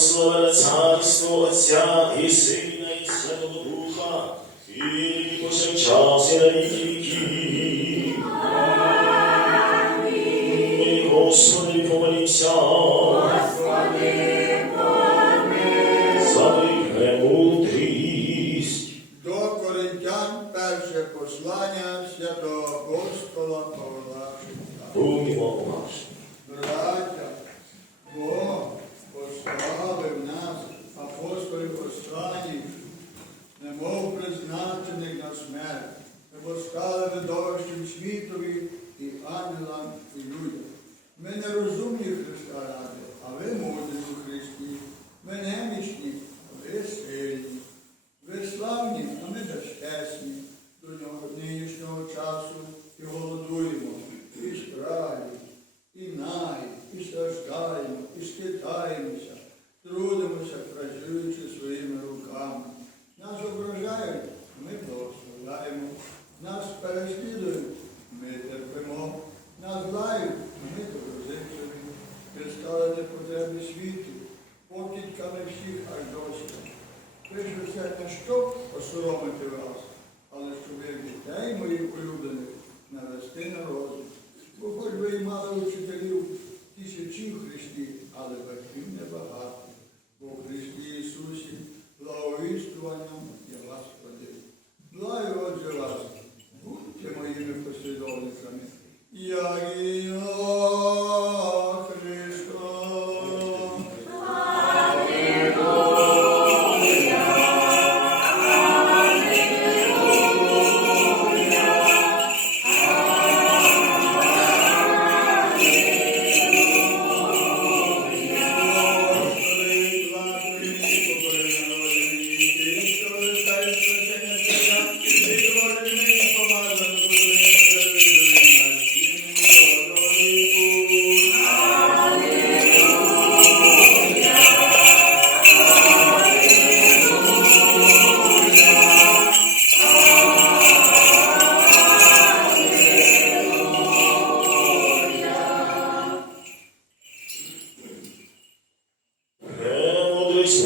Благословене царство Отця і Сина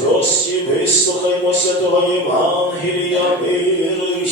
Премудрість прості, вислухаймо святого Євангелія миру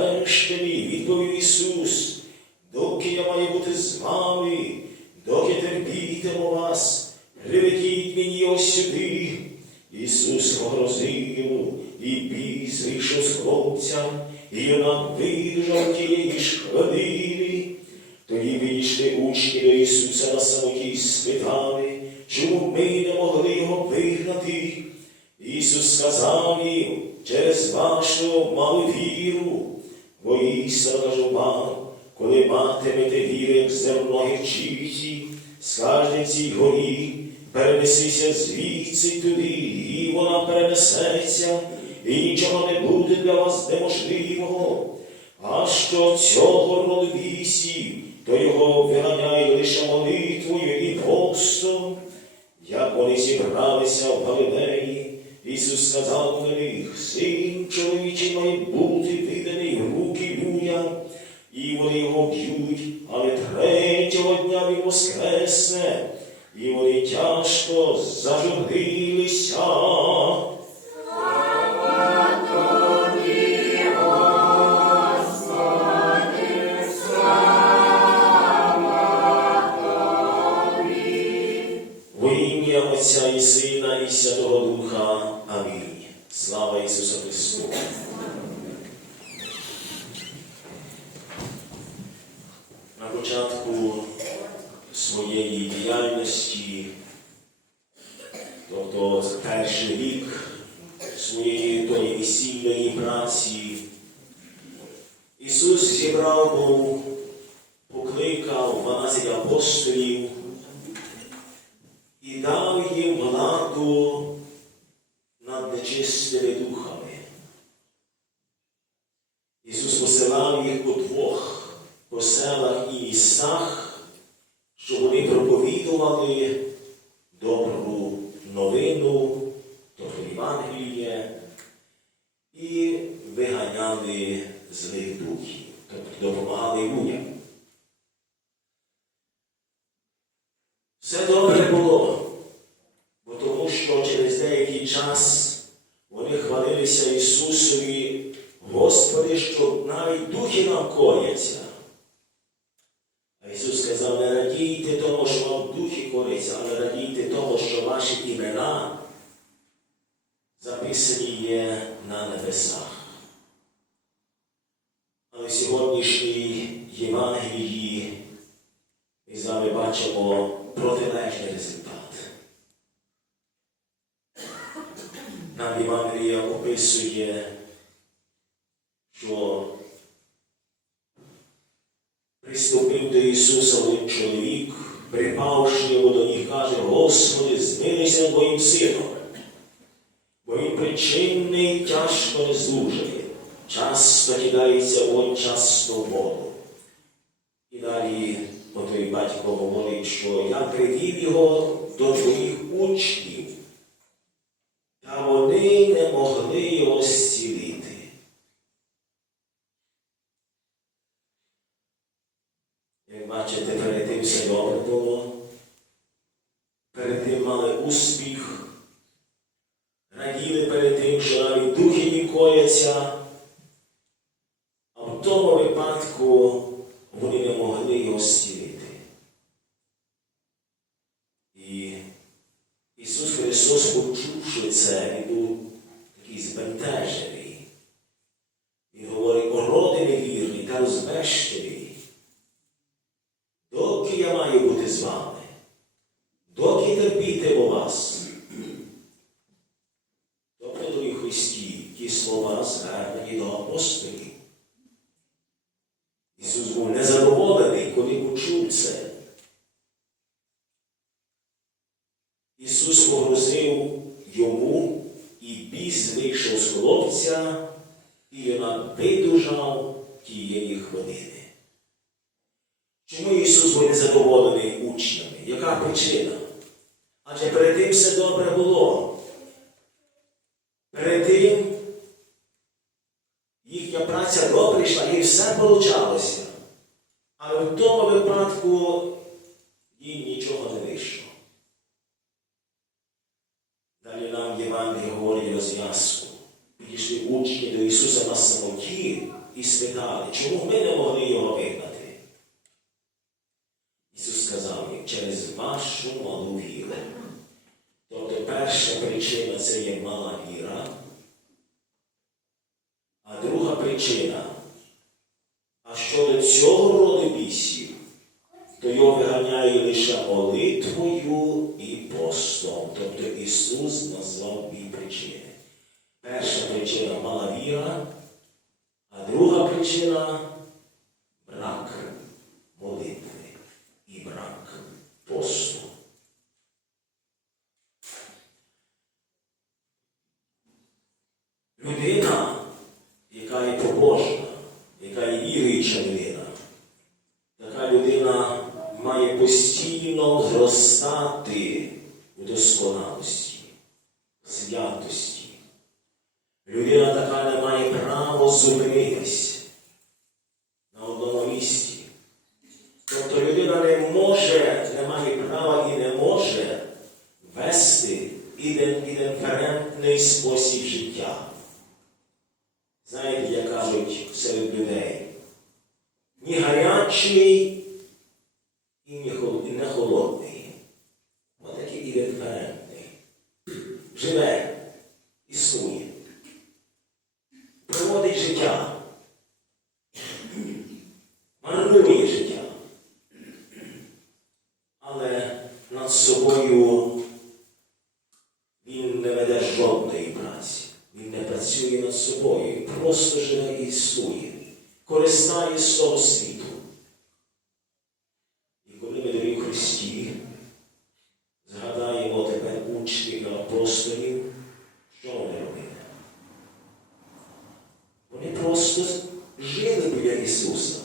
та розмерщений, відповів Ісус, доки я маю бути з вами, доки терпітиму вас, приведіть мені його сюди. Ісус погрозив йому, і біс вийшов з хлопця, і юнак видужав тієї ж хвилини. Тоді підійшли учні до Ісуса на самоті спитали, чому ми не могли його вигнати. Ісус сказав їм, через вашу малу віру, воістину кажу вам, коли матимете віру, як зерно гірчиці, скажете цій горі, перенесися звідси туди, і вона перенесеться, і нічого не буде для вас неможливого. А що цього роду вісів, то його виганяє лише молитвою і постом. Як вони зібралися в Галилеї, Ісус сказав до них, син чоловічий має бути виданий в руки людям, і вони його б'ють, але третього дня він воскресне, і вони тяжко зажурилися. Отця і Сина, і Святого Духа. Амінь. Слава Ісусу Христу! На початку своєї діяльності, тобто перший рік своєї тої весільної праці, Ісус зібрав був, покликав 12 апостолів допомагали людям. Все добре було, бо тому що через деякий час вони хвалилися Ісусові, Господи, що навіть духи нам кояться. А Ісус сказав, не радійте тому, що вам духи коряться, але радійте тому, що ваші імена записані є на небесах. Сьогоднішній Євангелії ми з вами бачимо протилежний результат. Нам Євангелія описує, що приступив до Ісуса один чоловік, припавши його до ніг, каже, Господи, змилися моїм сином, бо він причинний тяжко не здужує, часто кидається часто в воду. І далі той батько говорить, що я привів його до твоїх учнів, та вони не могли його зцілити. Як бачите, перед тим все добре було, перед тим мали успіх, раділи перед тим, що навіть духи їм кояться, а в тому випадку вони не могли його зцілити. І Ісус Христос, почувши це, він був такий збентежений. Він говорить, о роди невірні та розбещені, доки я маю бути з вами, доки терпітиму вас. Тобто, дорогі Христі, ті слова звернені до апостолів. Ісус був незадоволений, коли почув це. Ісус погрозив йому, і біс вийшов з хлопця, і він видужав тієї хвилини. Чому Ісус був незадоволений учнями? Яка причина? Адже перед тим все добре було. Перед тим їхня праця добре йшла, і все получалося. Але в тому випадку їм нічого не вийшло. Далі нам Євангеліє говорить розв'язку. Підійшли учні до Ісуса на самоті і спитали, чому ми не могли його вигнати? Ісус сказав їм, через вашу малу віру. Тобто перша причина це є мала віра. А друга причина. А щодо цього роду бісів, то його виганяє лише молитвою і постом. Тобто Ісус назвав дві причини. Перша причина мала віра, а друга причина брак молитви і брак посту. Людина, яка є побожна, яка є віруюча людина, така людина має постійно зростати у досконалості, святості. Людина така не має права зупинитись на одному місці. Тобто людина не може, не має права і не може вести іден- індиферентний спосіб життя. Знаєте, як кажуть серед людей, ні гарячий і не хол- і не холодний. Отакий індиферентний. Живе, існує. просто живе і існує, користає з того світу. І коли ми дорогі в Христі, згадаємо тепер учнів і апостолів, що вони робили? Вони просто жили біля Ісуса.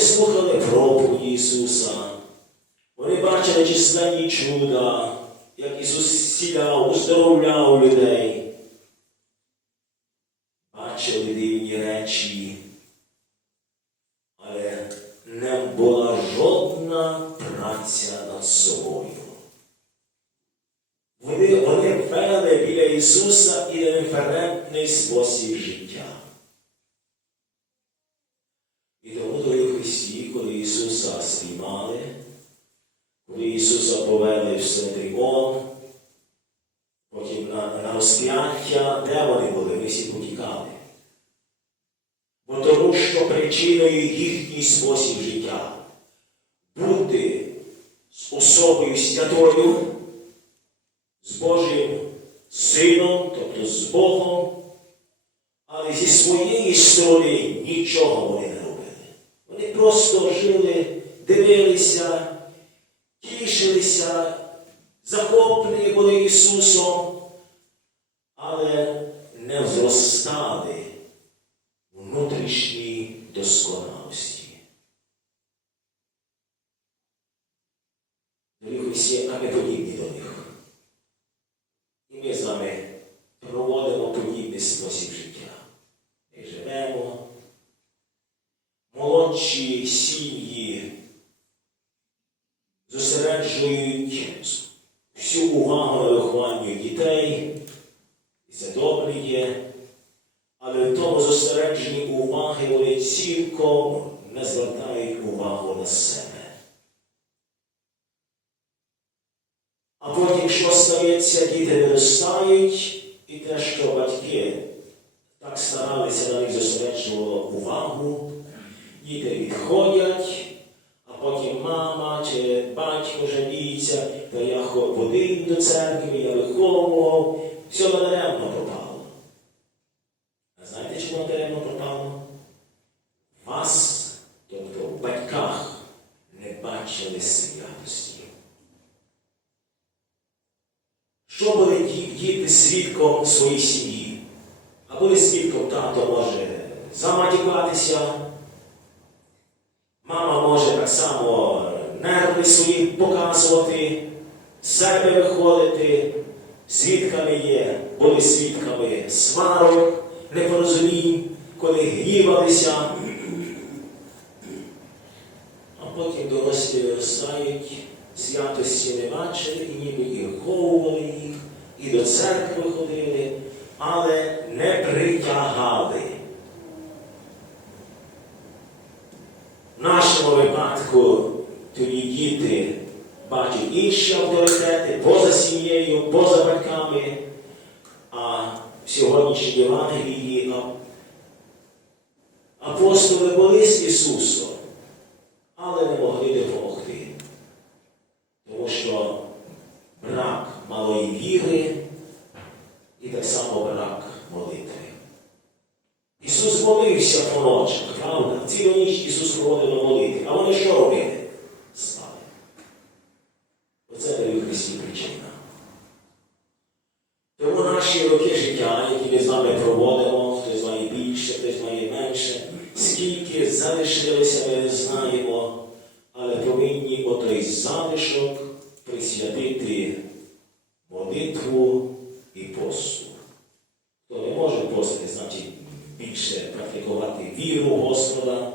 Вони слухали проповіді Ісуса. Вони бачили численні чуда, як Ісус зціляв, уздоровляв людей. Бачили дивні речі, але не була жодна праця над собою. Вони, вони вели біля Ісуса індиферентний спосіб життя. І тому, дорогі в Христі, коли Спіймали, коли Ісуса повели в Синедріон, потім на, на розп'яття, де вони були, ми всі потікали. Бо тому, що причиною їхній спосіб життя бути з особою святою, з Божим Сином, тобто з Богом, але зі своєї сторони нічого вони не робили. Вони просто жили, дивилися, тішилися, захоплені були Ісусом, але не зростали внутрішній досконалості. Дорогі Христі, а ми подібні до них. І ми з вами проводимо подібний спосіб життя. Ми живемо, молодші сім'ї зосереджують всю вихованню дітей, і це добре є, але в тому зосередженні уваги вони цілком не звертають увагу на себе. А потім, що стається, діти виростають, і те, що батьки так старалися на них зосереджували увагу, діти відходять, а потім мама чи батько жаліється, та я хо- водив до церкви, я виховував, все надаремно пропало. А знаєте, чому надаремно пропало? Вас, тобто в батьках, не бачили святості. Що були діти свідком своїй сім'ї? А були свідком тато може заматюкатися, мама може так само нерви свої показувати, себе виходити. Свідками є, були свідками сварок, непорозумінь, коли гнівалися. А потім дорослі виростають, святості не бачили, і ніби і виховували їх, і до церкви ходили, але не притягали. В нашому випадку тоді діти бачать інші авторитети поза сім'єю, поза батьками, а в сьогоднішній Євангелії а- апостоли були з Ісусом, але не могли допомогти. Тому що брак малої віри і так само брак молитви. Ісус молився по ночах, правда? Цілу ніч Ісус проводив на молитві. А вони що робили? Спали. Оце дає Христі причина. Тому наші роки життя, які ми з вами проводимо, хтось має більше, хтось має менше, скільки залишилося, ми не знаємо, але повинні отой залишок присвятити молитву і посту. Хто не може постити, значить більше практикувати віру Господа,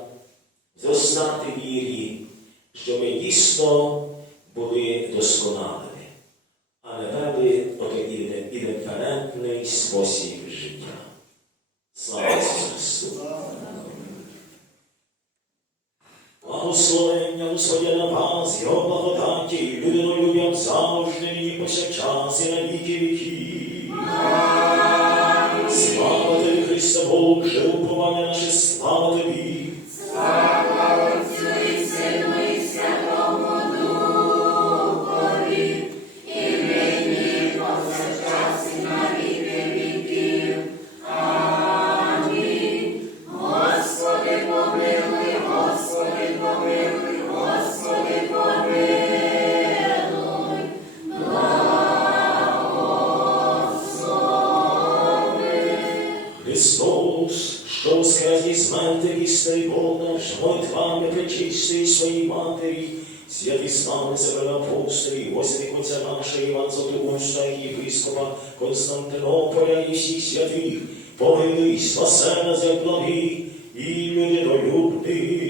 зростати вірі, що ми дійсно були досконалими, а не вели отакий індиферентний спосіб життя. Слава Ісусу Христу! Благословення Господя на вас, Його благодаті, і людям завжди і повсякчас і на віки віки. Слава тобі, Христа Боже, уповання наше, слава тобі. Зі зменти вістей Бога, ж молитвами причистий своїй матері, святі слави себе апостолі, освятих отця наша Іван Золотоуста єпископа Константинополя і всіх святих, помилуй, спасе нас, як благий, і людинолюбний